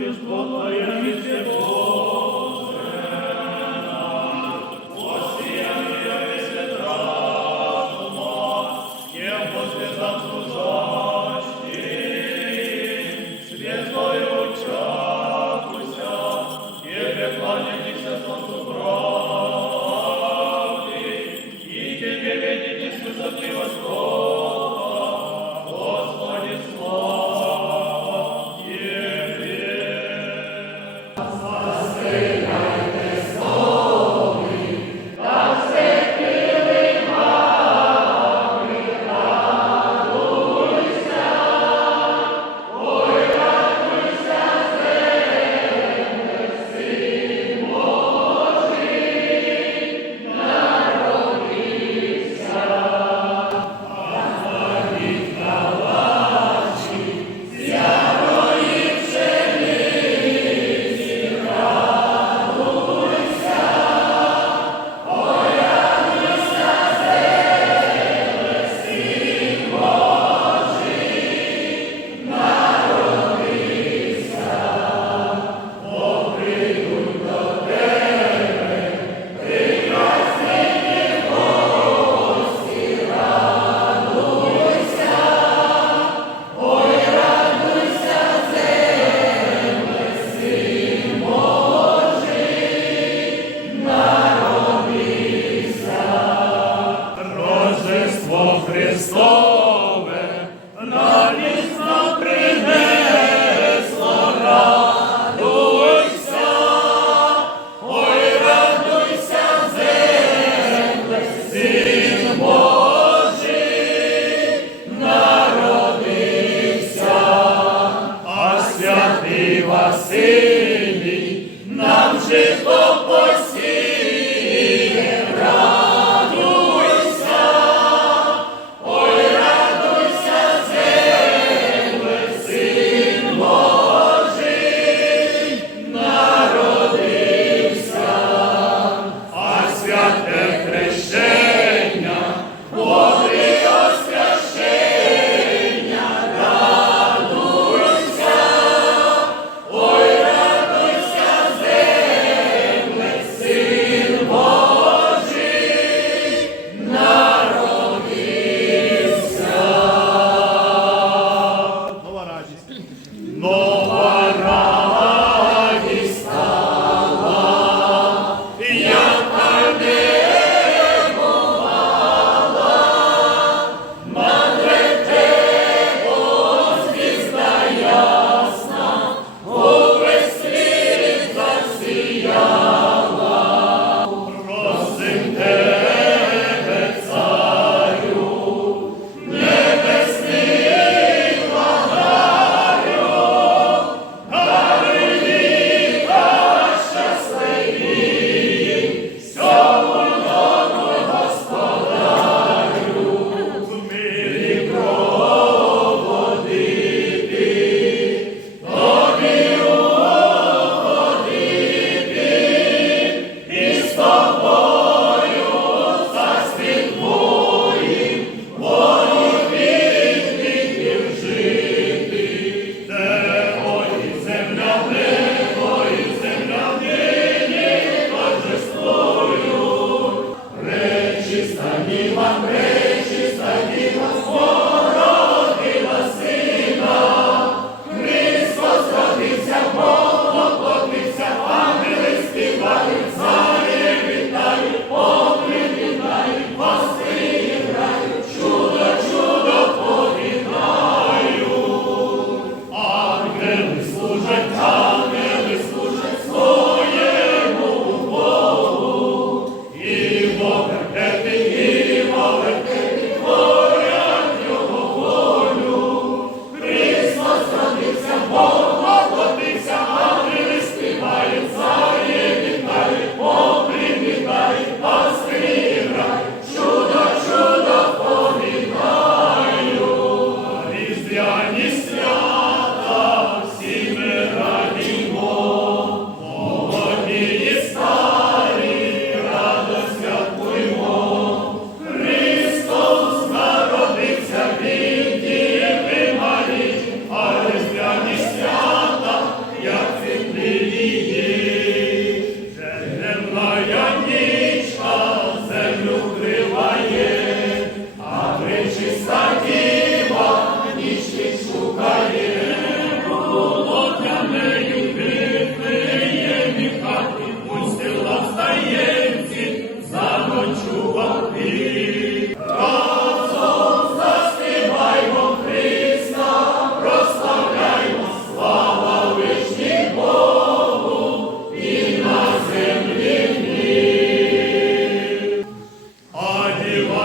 Божество Твоє віче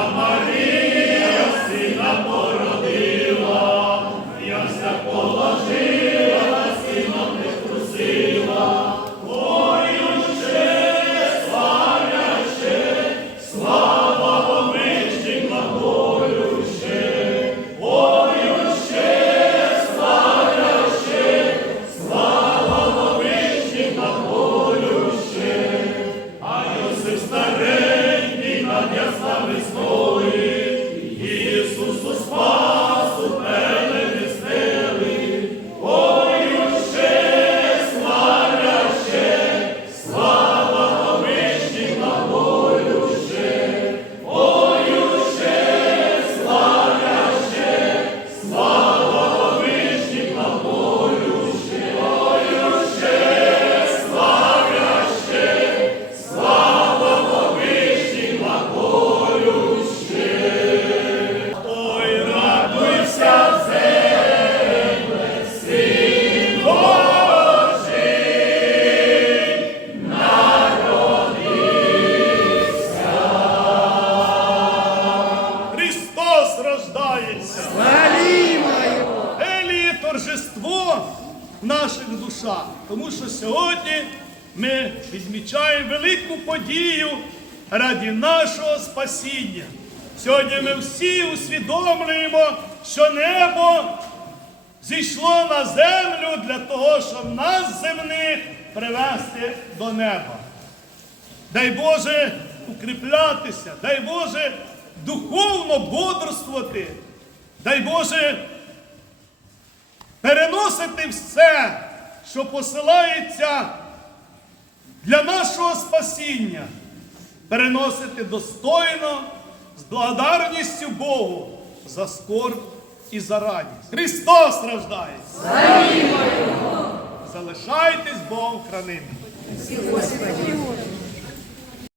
Almighty. Наших душах, тому що сьогодні ми відмічаємо велику подію раді нашого спасіння. Сьогодні ми всі усвідомлюємо, що небо зійшло на землю для того, щоб нас земних привести до неба. Дай Боже укріплятися, дай Боже духовно бодрствувати, дай Боже переносити все, що посилається для нашого спасіння, переносити достойно, з благодарністю Богу за скорб і за радість. Христос страждає! Залишайтесь Богом храним.